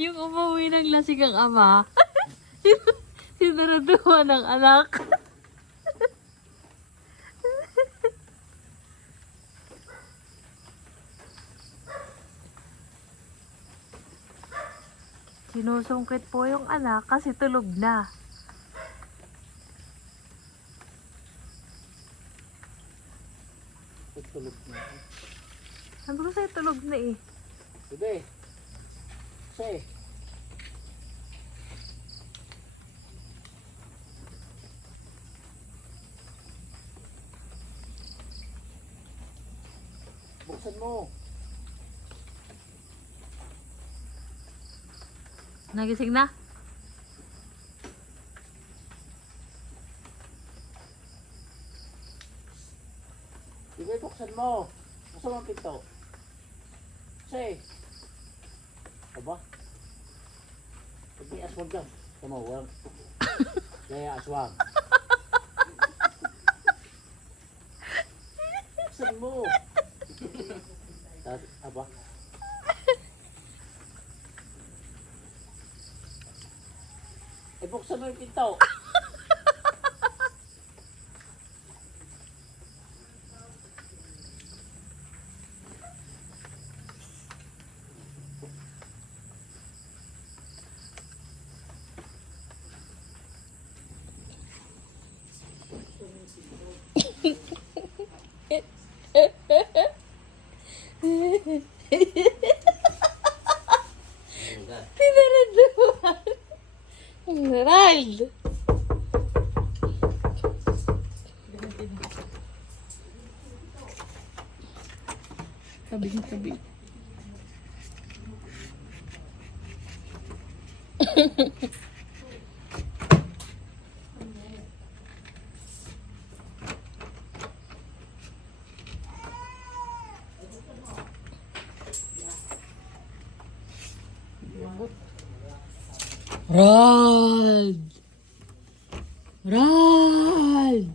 Yung umuwi ng lasing ang ama, sinaraduhan ng anak. Sinusungkit po yung anak kasi tulog na. Tulog na. Sabi ko sa'yo tulog na eh. Sige. Sige. Buksan mo. Nagising na? Sige, buksan mo. Buksan mo ang pinto. Sige. Aba? Hindi aswang dyan. Tama, walang... Kaya aswang. Buksan mo. Aba? Eh, buksan mo yung pinto. Sinaraduhan. Ronald! Tabi. Ronald! Ronald!